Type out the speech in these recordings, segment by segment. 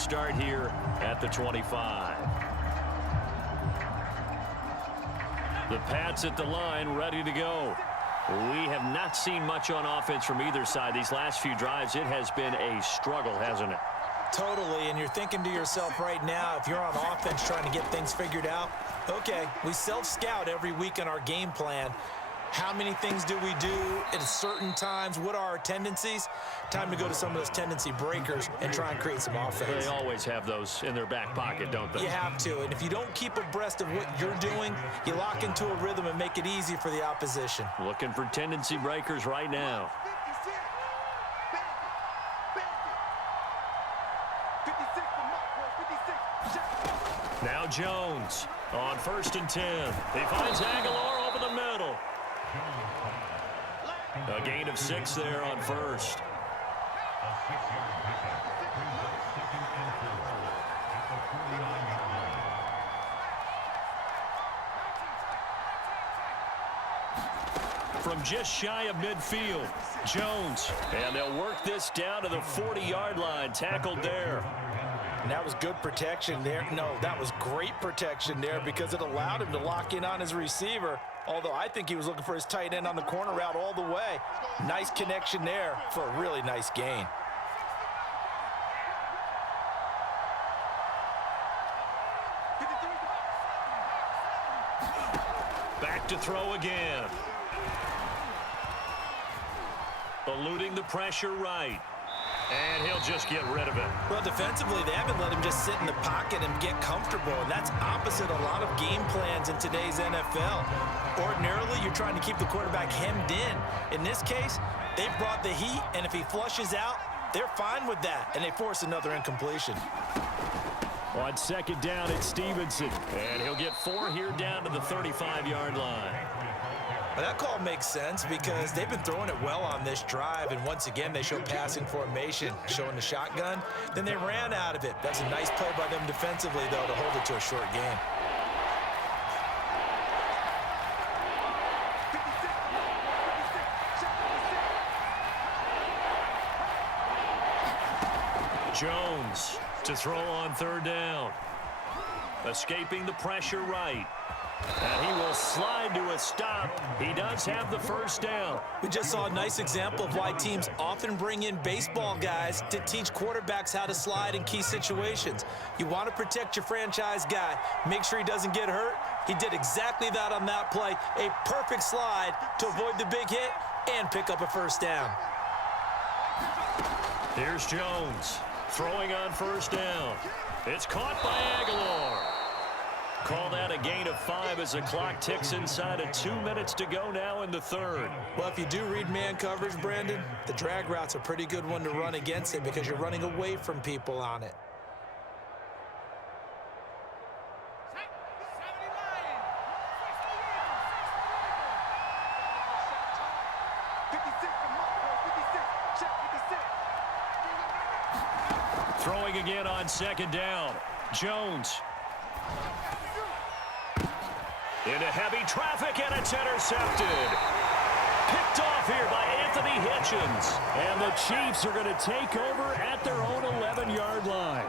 start here at the 25. The Pats at the line, ready to go. We have not seen much on offense from either side. These last few drives, it has been a struggle, hasn't it? Totally, and you're thinking to yourself right now, if you're on offense trying to get things figured out, okay, we self-scout every week in our game plan. How many things do we do at certain times? What are our tendencies? Time to go to some of those tendency breakers and try and create some offense. They always have those in their back pocket, don't they? You have to, and if you don't keep abreast of what you're doing, you lock into a rhythm and make it easy for the opposition. Looking for tendency breakers right now. Now Jones on 1st and 10. He finds Aguilar over the middle. A gain of 6 there on 1st. From just shy of midfield, Jones. And they'll work this down to the 40-yard line. Tackled there. And that was good protection there. No, that was great protection there because it allowed him to lock in on his receiver. Although I think he was looking for his tight end on the corner route all the way. Nice connection there for a really nice gain. Back to throw again. Eluding the pressure right. And he'll just get rid of it. Well, defensively, they haven't let him just sit in the pocket and get comfortable, and that's opposite a lot of game plans in today's NFL. Ordinarily, you're trying to keep the quarterback hemmed in. In this case, they've brought the heat, and if he flushes out, they're fine with that, and they force another incompletion. On 2nd down, it's Stevenson, and he'll get 4 here down to the 35-yard line. Well, that call makes sense because they've been throwing it well on this drive, and once again, they show passing formation, showing the shotgun. Then they ran out of it. That's a nice play by them defensively, though, to hold it to a short game. Jones to throw on 3rd down. Escaping the pressure right. And he will slide to a stop. He does have the 1st down. We just saw a nice example of why teams often bring in baseball guys to teach quarterbacks how to slide in key situations. You want to protect your franchise guy. Make sure he doesn't get hurt. He did exactly that on that play. A perfect slide to avoid the big hit and pick up a 1st down. Here's Jones throwing on 1st down. It's caught by Aguilar. Call that a gain of 5 as the clock ticks inside of 2 minutes to go now in the 3rd. Well, if you do read man coverage, Brandon, the drag route's a pretty good one to run against it because you're running away from people on it. Throwing again on 2nd down. Jones. Into heavy traffic, and it's intercepted. Picked off here by Anthony Hitchens. And the Chiefs are going to take over at their own 11-yard line.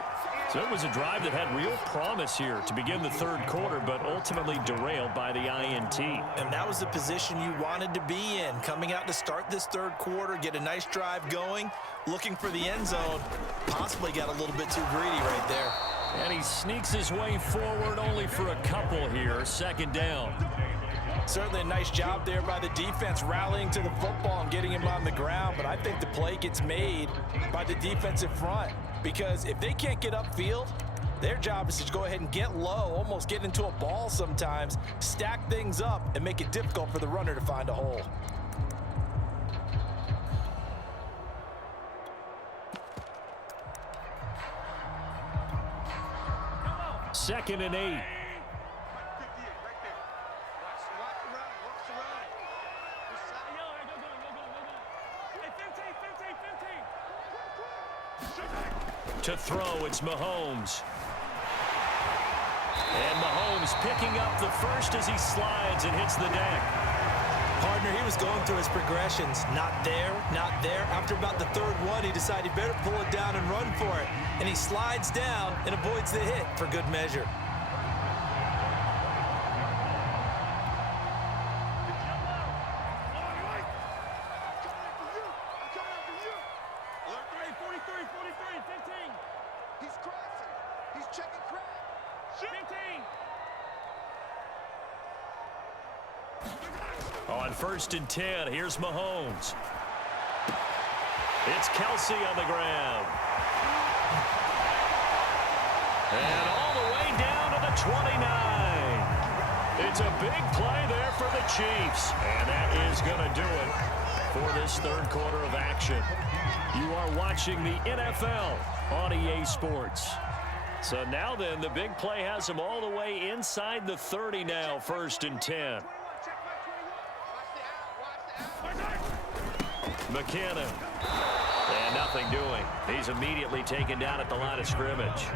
So it was a drive that had real promise here to begin the 3rd quarter, but ultimately derailed by the INT. And that was the position you wanted to be in. Coming out to start this 3rd quarter, get a nice drive going, looking for the end zone. Possibly got a little bit too greedy right there. And he sneaks his way forward only for a couple here. 2nd down. Certainly a nice job there by the defense rallying to the football and getting him on the ground, but I think the play gets made by the defensive front because if they can't get upfield, their job is to go ahead and get low, almost get into a ball sometimes, stack things up, and make it difficult for the runner to find a hole. Second and 8. To throw, it's Mahomes. And Mahomes picking up the 1st as he slides and hits the deck. Partner, he was going through his progressions. Not there, not there. After about the third one, he decided he better pull it down and run for it. And he slides down and avoids the hit for good measure. On 1st and 10, here's Mahomes. It's Kelsey on the ground. And all the way down to the 29. It's a big play there for the Chiefs. And that is going to do it for this third quarter of action. You are watching the NFL on EA Sports. So now then, the big play has them all the way inside the 30 now, 1st and 10. McKinnon. And nothing doing. He's immediately taken down at the line of scrimmage.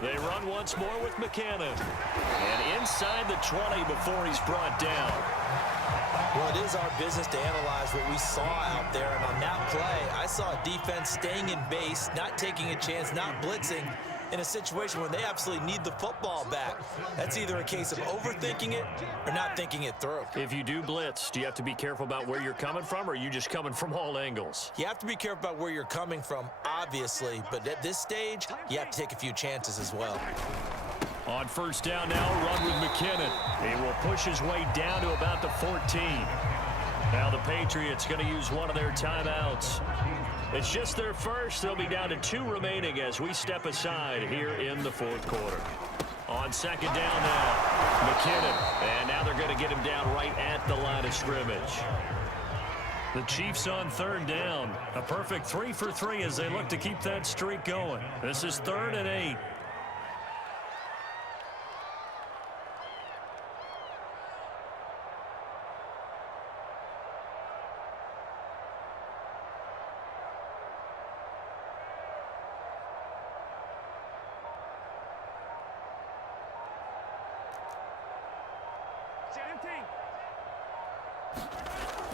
They run once more with McKinnon. And inside the 20 before he's brought down. Well, it is our business to analyze what we saw out there. And on that play, I saw a defense staying in base, not taking a chance, not blitzing, in a situation where they absolutely need the football back. That's either a case of overthinking it or not thinking it through. If you do blitz, do you have to be careful about where you're coming from, or are you just coming from all angles? You have to be careful about where you're coming from, obviously. But at this stage, you have to take a few chances as well. On 1st down now, a run with McKinnon. He will push his way down to about the 14. Now the Patriots going to use one of their timeouts. It's just their first. They'll be down to 2 remaining as we step aside here in the 4th quarter. On 2nd down now, McKinnon. And now they're going to get him down right at the line of scrimmage. The Chiefs on 3rd down. A perfect 3 for 3 as they look to keep that streak going. This is 3rd and 8.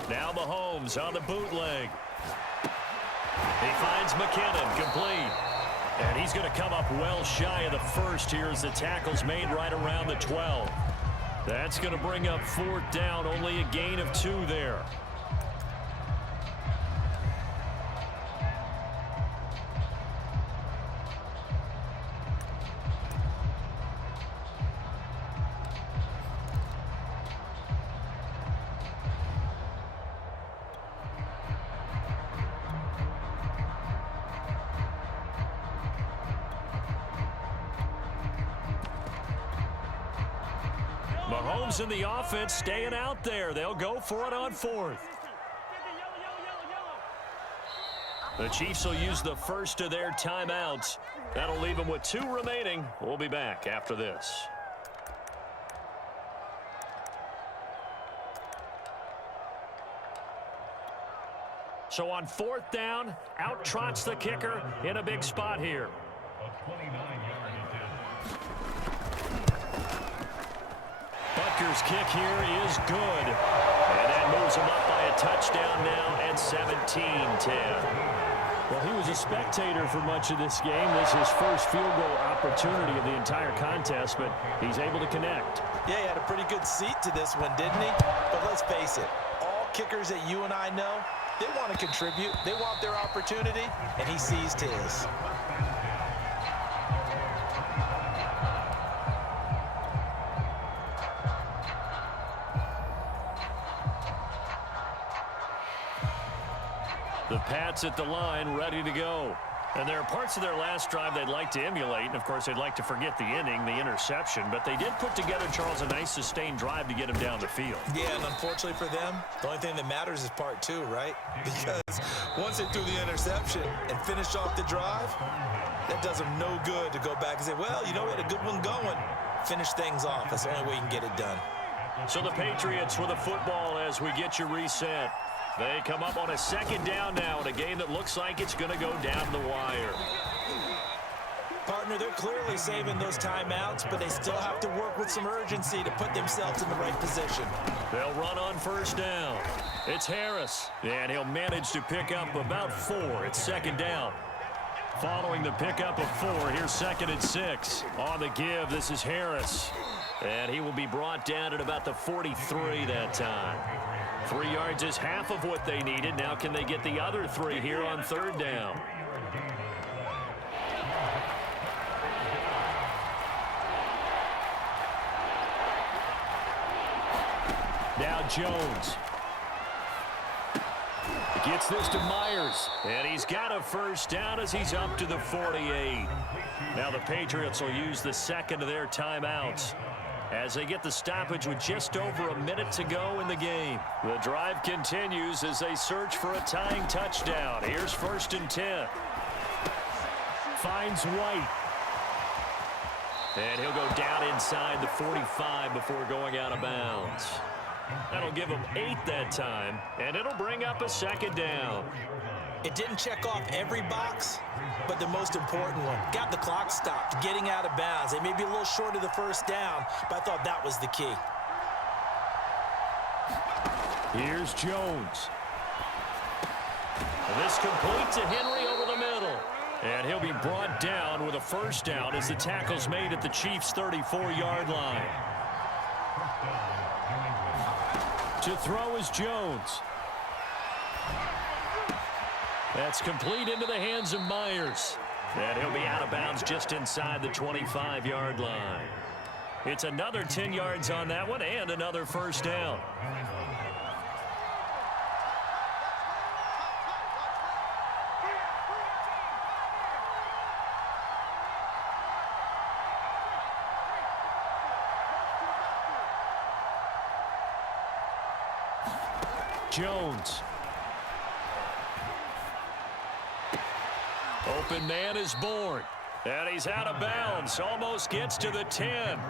Now Mahomes on the bootleg. He finds McKinnon complete. And he's going to come up well shy of the first here as the tackle's made right around the 12. That's going to bring up 4th down, only a gain of 2 there. Mahomes in the offense staying out there. They'll go for it on 4th. The Chiefs will use the first of their timeouts. That'll leave them with 2 remaining. We'll be back after this. So on 4th down, out trots the kicker in a big spot here. Butker's kick here is good. And that moves him up by a touchdown now at 17-10. Well, he was a spectator for much of this game. This is his first field goal opportunity of the entire contest, but he's able to connect. Yeah, he had a pretty good seat to this one, didn't he? But let's face it, all kickers that you and I know, they want to contribute. They want their opportunity, and he seized his. The Pats at the line, ready to go. And there are parts of their last drive they'd like to emulate. And, of course, they'd like to forget the inning, the interception. But they did put together, Charles, a nice sustained drive to get him down the field. Yeah, and unfortunately for them, the only thing that matters is part 2, right? Because Once they threw the interception and finished off the drive, that does them no good to go back and say, well, you know, we had a good one going. Finish things off. That's the only way you can get it done. So the Patriots with the football as we get you reset. They come up on a second down now in a game that looks like it's going to go down the wire. Partner, they're clearly saving those timeouts, but they still have to work with some urgency to put themselves in the right position. They'll run on first down. It's Harris, and he'll manage to pick up about 4. It's second down. Following the pickup of 4, here's 2nd and 6. On the give, this is Harris. And he will be brought down at about the 43 that time. 3 yards is half of what they needed. Now can they get the other 3 here on third down? Now Jones. Gets this to Myers, and he's got a first down as he's up to the 48. Now the Patriots will use the second of their timeouts as they get the stoppage with just over a minute to go in the game. The drive continues as they search for a tying touchdown. Here's 1st and 10. Finds White. And he'll go down inside the 45 before going out of bounds. That'll give him 8 that time, and it'll bring up a second down. It didn't check off every box, but the most important one. Got the clock stopped, getting out of bounds. They may be a little short of the first down, but I thought that was the key. Here's Jones. And this complete to Henry over the middle. And he'll be brought down with a first down as the tackle's made at the Chiefs' 34-yard line. To throw is Jones. That's complete into the hands of Myers. And he'll be out of bounds just inside the 25-yard line. It's another 10 yards on that one and another first down. Jones. Open man is born. And he's out of bounds. Almost gets to the 10.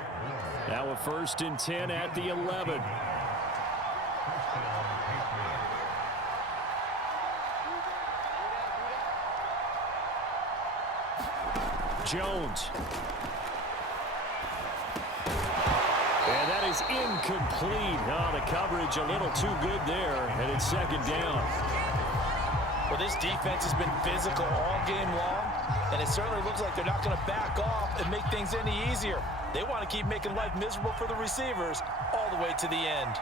Now a 1st and 10 at the 11. Jones. And that is incomplete. Oh, the coverage a little too good there. And it's second down. Well, this defense has been physical all game long, and it certainly looks like they're not going to back off and make things any easier. They want to keep making life miserable for the receivers all the way to the end.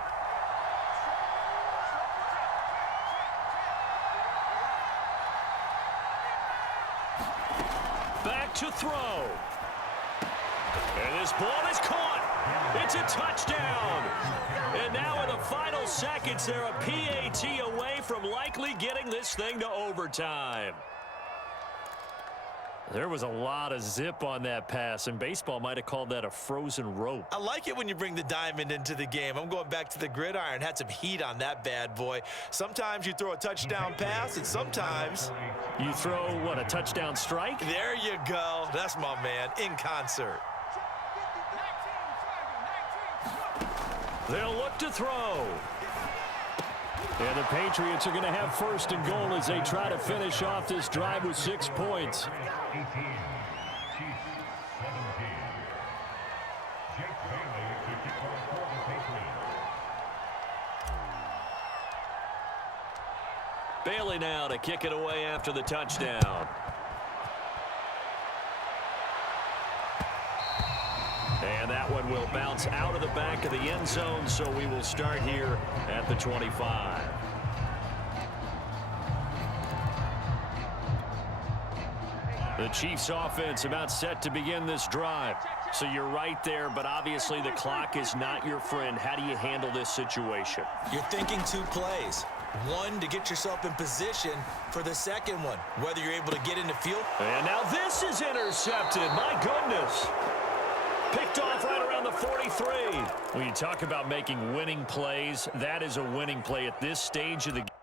Back to throw. And this ball is caught. It's a touchdown. And now in the final seconds, they're a PAT away from likely getting this thing to overtime. There was a lot of zip on that pass, and baseball might have called that a frozen rope. I like it when you bring the diamond into the game. I'm going back to the gridiron. Had some heat on that bad boy. Sometimes you throw a touchdown pass, and sometimes you throw, what, a touchdown strike? There you go. That's my man, in concert. They'll look to throw. And the Patriots are going to have 1st and goal as they try to finish off this drive with 6 points. Bailey now to kick it away after the touchdown. And that one will bounce out of the back of the end zone, so we will start here at the 25. The Chiefs offense about set to begin this drive. So you're right there, but obviously the clock is not your friend. How do you handle this situation? You're thinking 2 plays. One, to get yourself in position for the second one, whether you're able to get in the field. And now this is intercepted. My goodness. Picked off right around the 43. When you talk about making winning plays, that is a winning play at this stage of the game.